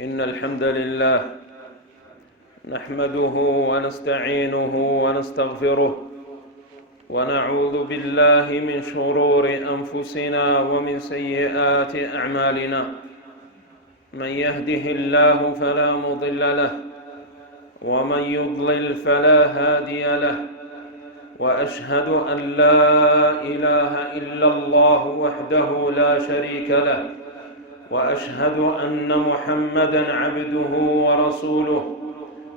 إن الحمد لله نحمده ونستعينه ونستغفره ونعوذ بالله من شرور أنفسنا ومن سيئات أعمالنا. من يهده الله فلا مضل له ومن يضلل فلا هادي له، وأشهد أن لا إله إلا الله وحده لا شريك له، وأشهد أن محمدًا عبده ورسوله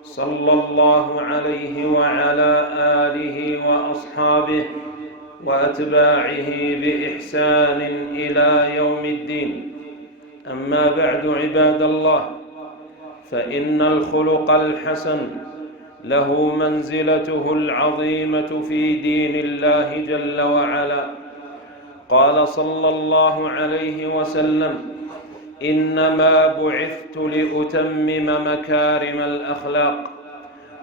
صلى الله عليه وعلى آله وأصحابه وأتباعه بإحسان إلى يوم الدين. أما بعد، عباد الله، فإن الخلق الحسن له منزلته العظيمة في دين الله جل وعلا. قال صلى الله عليه وسلم: إنما بعثت لأتمم مكارم الأخلاق.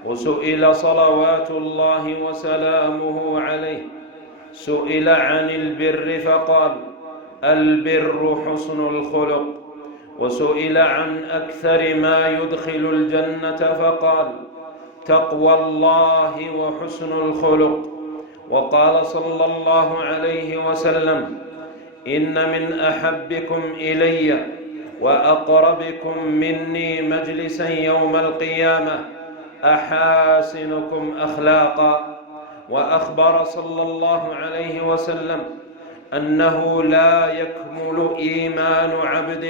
وسئل صلوات الله وسلامه عليه، سئل عن البر فقال: البر حسن الخلق. وسئل عن أكثر ما يدخل الجنة فقال: تقوى الله وحسن الخلق. وقال صلى الله عليه وسلم: إن من أحبكم إلي وأقربكم مني مجلسا يوم القيامة أحاسنكم أخلاقا. وأخبر صلى الله عليه وسلم أنه لا يكمل إيمان عبد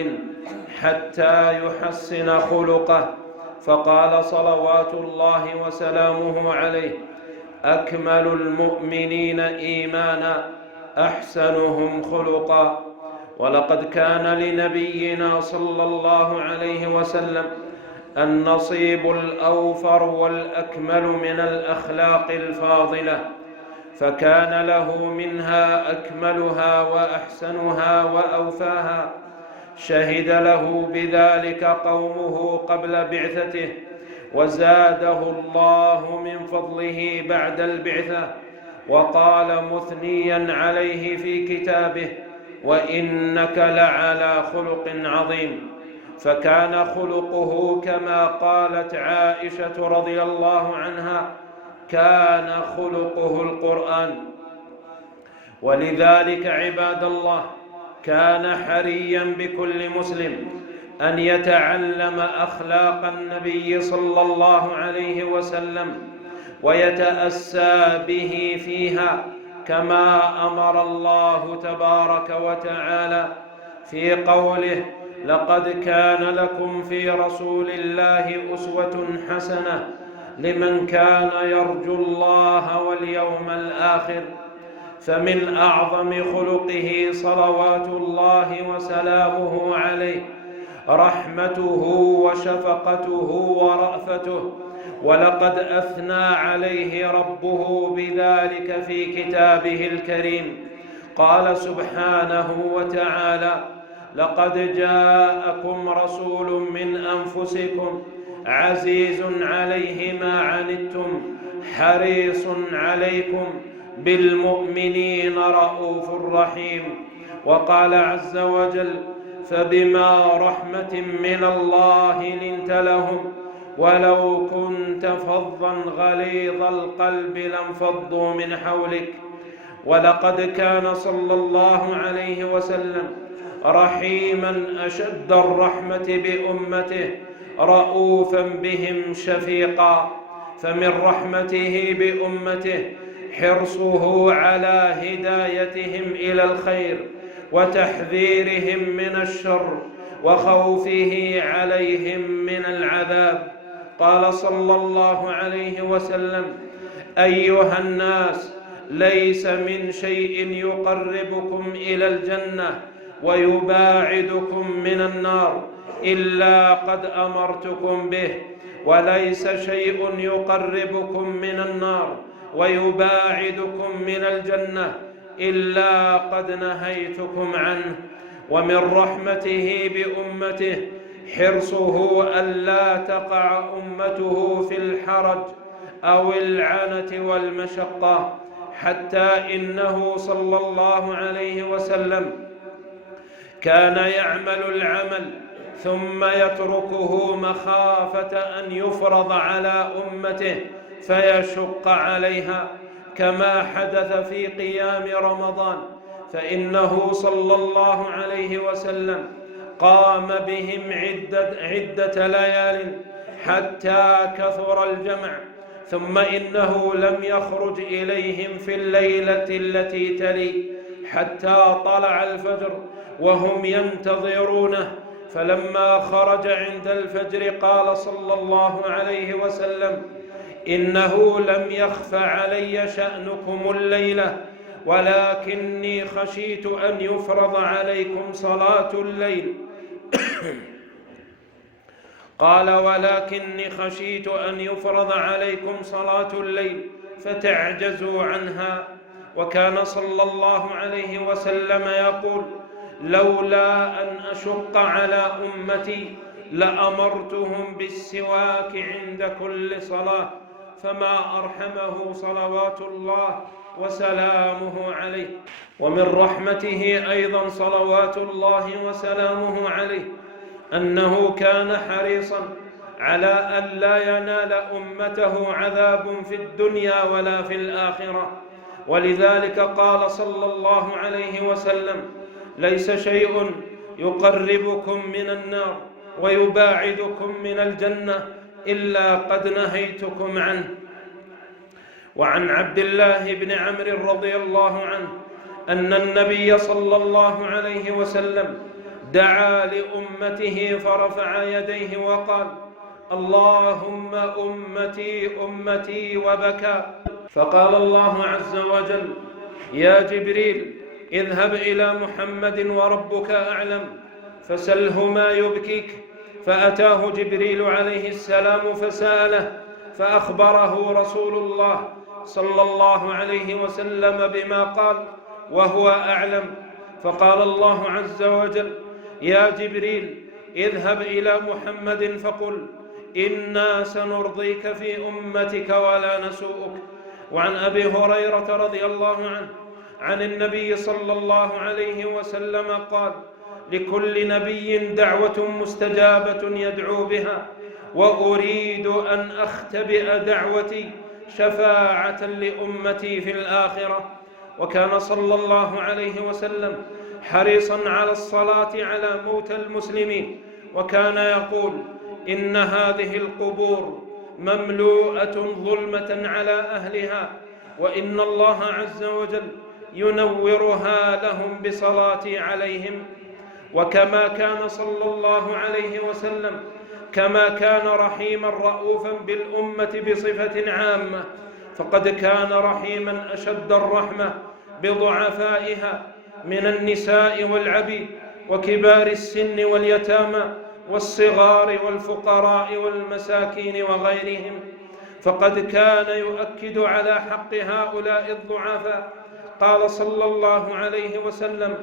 حتى يحسن خلقه، فقال صلوات الله وسلامه عليه: أكمل المؤمنين إيمانا أحسنهم خلقا. ولقد كان لنبينا صلى الله عليه وسلم النصيب الأوفر والأكمل من الأخلاق الفاضلة، فكان له منها أكملها وأحسنها وأوفاها. شهد له بذلك قومه قبل بعثته، وزاده الله من فضله بعد البعثة، وقال مثنيا عليه في كتابه: وإنك لعلى خلق عظيم. فكان خلقه كما قالت عائشة رضي الله عنها: كان خلقه القرآن. ولذلك عباد الله، كان حريا بكل مسلم أن يتعلم أخلاق النبي صلى الله عليه وسلم ويتأسى به فيها، كما أمر الله تبارك وتعالى في قوله: لقد كان لكم في رسول الله أسوة حسنة لمن كان يرجو الله واليوم الآخر. فمن أعظم خلقه صلوات الله وسلامه عليه رحمته وشفقته ورأفته، ولقد أثنى عليه ربه بذلك في كتابه الكريم. قال سبحانه وتعالى: لقد جاءكم رسول من أنفسكم عزيز عليه ما عنتم حريص عليكم بالمؤمنين رءوف رحيم. وقال عز وجل: فبما رحمة من الله لنت لهم ولو كنت فظا غليظ القلب لانفضوا من حولك. ولقد كان صلى الله عليه وسلم رحيما أشد الرحمة بأمته، رؤوفا بهم شفيقا. فمن رحمته بأمته حرصه على هدايتهم إلى الخير وتحذيرهم من الشر وخوفه عليهم من العذاب. قال صلى الله عليه وسلم: أيها الناس، ليس من شيء يقربكم إلى الجنة ويباعدكم من النار إلا قد أمرتكم به، وليس شيء يقربكم من النار ويباعدكم من الجنة إلا قد نهيتكم عنه. ومن رحمته بأمته حرصه ألا تقع أمته في الحرج أو العنة والمشقة، حتى إنه صلى الله عليه وسلم كان يعمل العمل ثم يتركه مخافة أن يفرض على أمته فيشق عليها، كما حدث في قيام رمضان، فإنه صلى الله عليه وسلم قام بهم عدة ليال حتى كثر الجمع، ثم إنه لم يخرج إليهم في الليلة التي تلي حتى طلع الفجر وهم ينتظرونه، فلما خرج عند الفجر قال صلى الله عليه وسلم: إنه لم يخف علي شأنكم الليلة، ولكني خشيت أن يفرض عليكم صلاة الليل. قال: ولكني خشيت أن يفرض عليكم صلاة الليل فتعجزوا عنها. وكان صلى الله عليه وسلم يقول: لولا أن أشق على أمتي لأمرتهم بالسواك عند كل صلاة، فما أرحمه صلوات الله وسلامه عليه. ومن رحمته أيضا صلوات الله وسلامه عليه أنه كان حريصا على أن لا ينال أمته عذاب في الدنيا ولا في الآخرة، ولذلك قال صلى الله عليه وسلم: ليس شيء يقربكم من النار ويباعدكم من الجنة إلا قد نهيتكم عنه. وعن عبد الله بن عمرو رضي الله عنه أن النبي صلى الله عليه وسلم دعا لأمته فرفع يديه وقال: اللهم أمتي أمتي، وبكى. فقال الله عز وجل: يا جبريل اذهب إلى محمد وربك أعلم فسله ما يبكيك. فأتاه جبريل عليه السلام فسأله، فأخبره رسول الله صلى الله عليه وسلم بما قال وهو أعلم. فقال الله عز وجل: يا جبريل اذهب إلى محمد فقل: إنا سنرضيك في أمتك ولا نسوءك. وعن أبي هريرة رضي الله عنه عن النبي صلى الله عليه وسلم قال: لكل نبي دعوة مستجابة يدعو بها، وأريد أن أختبئ دعوتي شفاعة لأمتي في الآخرة. وكان صلى الله عليه وسلم حريصا على الصلاة على موتى المسلمين، وكان يقول: إن هذه القبور مملوءة ظلمة على أهلها، وإن الله عز وجل ينورها لهم بصلاتي عليهم. وكما كان صلى الله عليه وسلم كما كان رحيما رؤوفا بالأمة بصفة عامة، فقد كان رحيما أشد الرحمة بضعفائها من النساء والعبيد وكبار السن واليتامى والصغار والفقراء والمساكين وغيرهم، فقد كان يؤكد على حق هؤلاء الضعفاء. قال صلى الله عليه وسلم: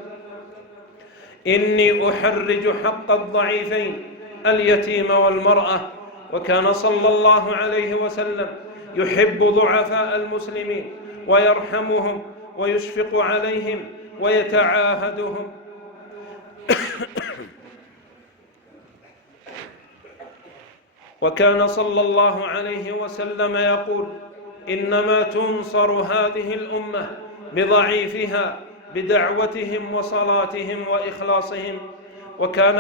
إني أحرج حق الضعيفين اليتيم والمرأة. وكان صلى الله عليه وسلم يحب ضعفاء المسلمين ويرحمهم ويشفق عليهم ويتعاهدهم. وكان صلى الله عليه وسلم يقول: إنما تنصر هذه الأمة بضعيفها بدعوتهم وصلاتهم وإخلاصهم. وكان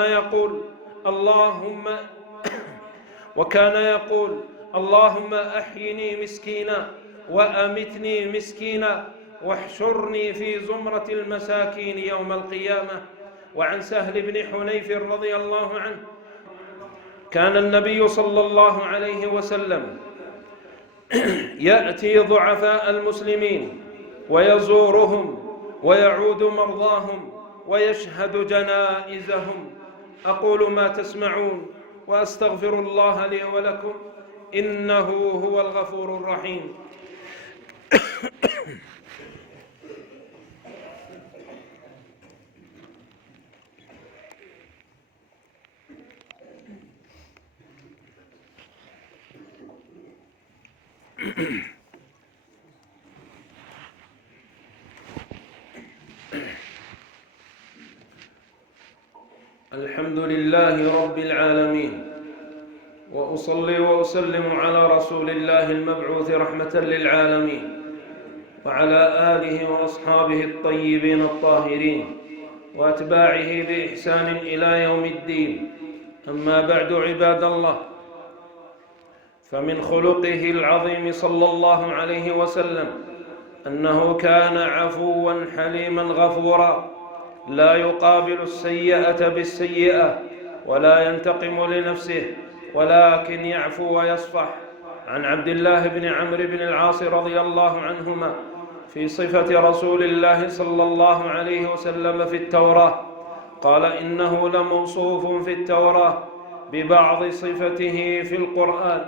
يقول: اللهم أحيني مسكينا وأمتني مسكينا واحشرني في زمرة المساكين يوم القيامة. وعن سهل بن حنيف رضي الله عنه: كان النبي صلى الله عليه وسلم يأتي ضعفاء المسلمين ويزورهم ويعود مرضاهم ويشهد جنائزهم. أقول ما تسمعون وأستغفر الله لي ولكم، إنه هو الغفور الرحيم. الحمد لله رب العالمين، وأصلي وأسلم على رسول الله المبعوث رحمة للعالمين، وعلى آله وأصحابه الطيبين الطاهرين وأتباعه بإحسان إلى يوم الدين. أما بعد، عباد الله، فمن خلقه العظيم صلى الله عليه وسلم أنه كان عفوا حليما غفورا، لا يقابل السيئة بالسيئة ولا ينتقم لنفسه، ولكن يعفو ويصفح. عن عبد الله بن عمرو بن العاص رضي الله عنهما في صفة رسول الله صلى الله عليه وسلم في التوراة قال: إنه لموصوف في التوراة ببعض صفته في القرآن،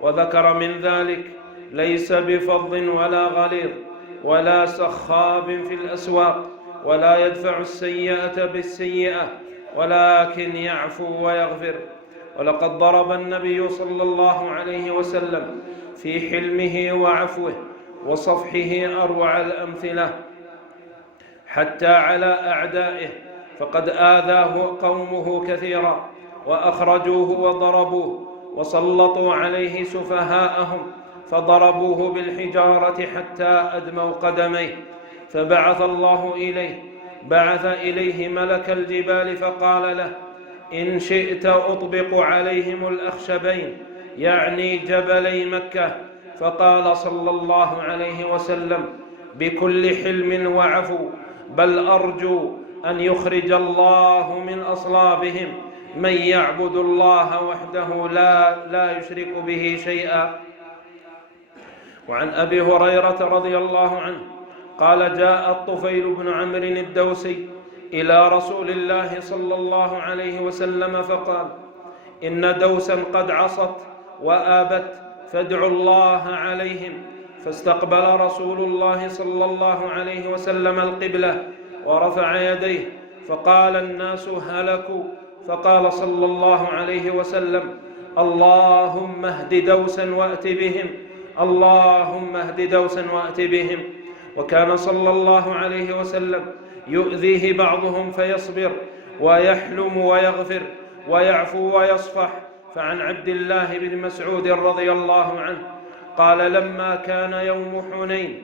وذكر من ذلك: ليس بفظ ولا غليظ ولا سخاب في الأسواق، ولا يدفع السيئة بالسيئة، ولكن يعفو ويغفر. ولقد ضرب النبي صلى الله عليه وسلم في حلمه وعفوه وصفحه أروع الأمثلة، حتى على أعدائه، فقد آذاه قومه كثيرا، وأخرجوه وضربوه، وسلطوا عليه سفهاءهم فضربوه بالحجارة حتى أدموا قدميه، فبعث الله إليه ملك الجبال فقال له: إن شئت أطبق عليهم الأخشبين، يعني جبلي مكة. فقال صلى الله عليه وسلم: بكل حلم وعفو، بل أرجو أن يخرج الله من أصلابهم من يعبد الله وحده لا يشرك به شيئا. وعن أبي هريرة رضي الله عنه قال: جاء الطفيل بن عمرو الدوسي إلى رسول الله صلى الله عليه وسلم فقال: إن دوسا قد عصت وآبت، فادعوا الله عليهم. فاستقبل رسول الله صلى الله عليه وسلم القبلة ورفع يديه، فقال الناس: هلكوا. فقال صلى الله عليه وسلم: اللهم اهد دوسا وأت بهم، اللهم اهد دوسا وأت بهم. وكان صلى الله عليه وسلم يؤذيه بعضهم فيصبر ويحلم ويغفر ويعفو ويصفح. فعن عبد الله بن مسعود رضي الله عنه قال: لما كان يوم حنين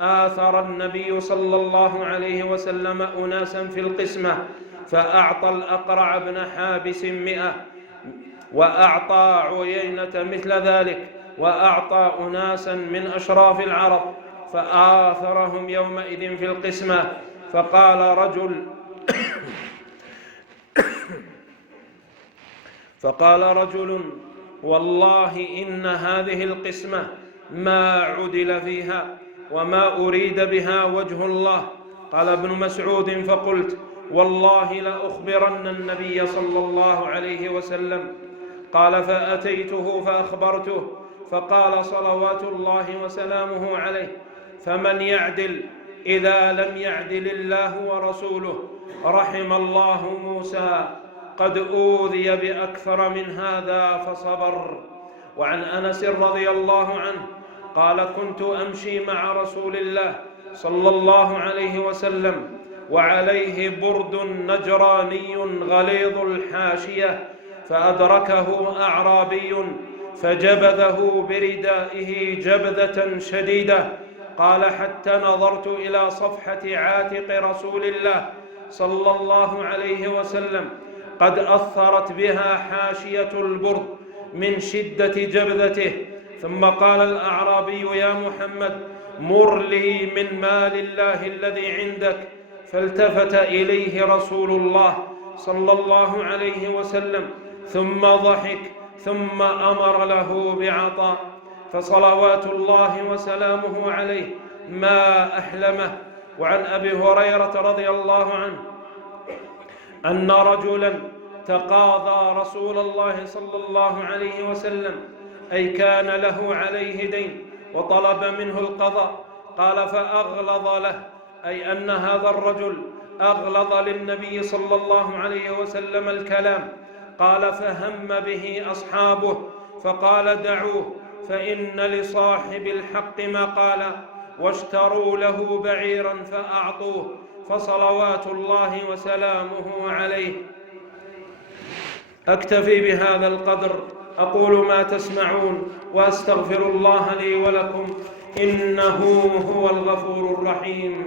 آثر النبي صلى الله عليه وسلم أناسا في القسمة، فأعطى الأقرع بن حابس 100، وأعطى عيينة مثل ذلك، وأعطى أناسا من أشراف العرب، فآثرهم يومئذ في القسمة. فقال رجل: والله إن هذه القسمة ما عدل فيها وما أريد بها وجه الله. قال ابن مسعود: فقلت: والله لأخبرن النبي صلى الله عليه وسلم. قال: فأتيته فأخبرته، فقال صلوات الله وسلامه عليه: فمن يعدل إذا لم يعدل الله ورسوله؟ رحم الله موسى، قد أوذي بأكثر من هذا فصبر. وعن أنس رضي الله عنه قال: كنت أمشي مع رسول الله صلى الله عليه وسلم وعليه برد نجراني غليظ الحاشية، فأدركه أعرابي فجبذه بردائه جبذة شديدة. قال: حتى نظرت إلى صفحة عاتق رسول الله صلى الله عليه وسلم قد أثرت بها حاشية البرد من شدة جبذته. ثم قال الأعرابي: يا محمد، مر لي من مال الله الذي عندك. فالتفت إليه رسول الله صلى الله عليه وسلم ثم ضحك، ثم أمر له بعطاء، فصلوات الله وسلامه عليه ما أحلمه. وعن أبي هريرة رضي الله عنه أن رجلا تقاضى رسول الله صلى الله عليه وسلم، أي كان له عليه دين وطلب منه القضاء. قال: فأغلظ له، أي أن هذا الرجل أغلظ للنبي صلى الله عليه وسلم الكلام. قال: فهم به أصحابه فقال: دعوه، فإن لصاحب الحق مقالا. واشتروا له بعيرا فأعطوه، فصلوات الله وسلامه عليه. أكتفي بهذا القدر، أقول ما تسمعون وأستغفر الله لي ولكم، إنه هو الغفور الرحيم.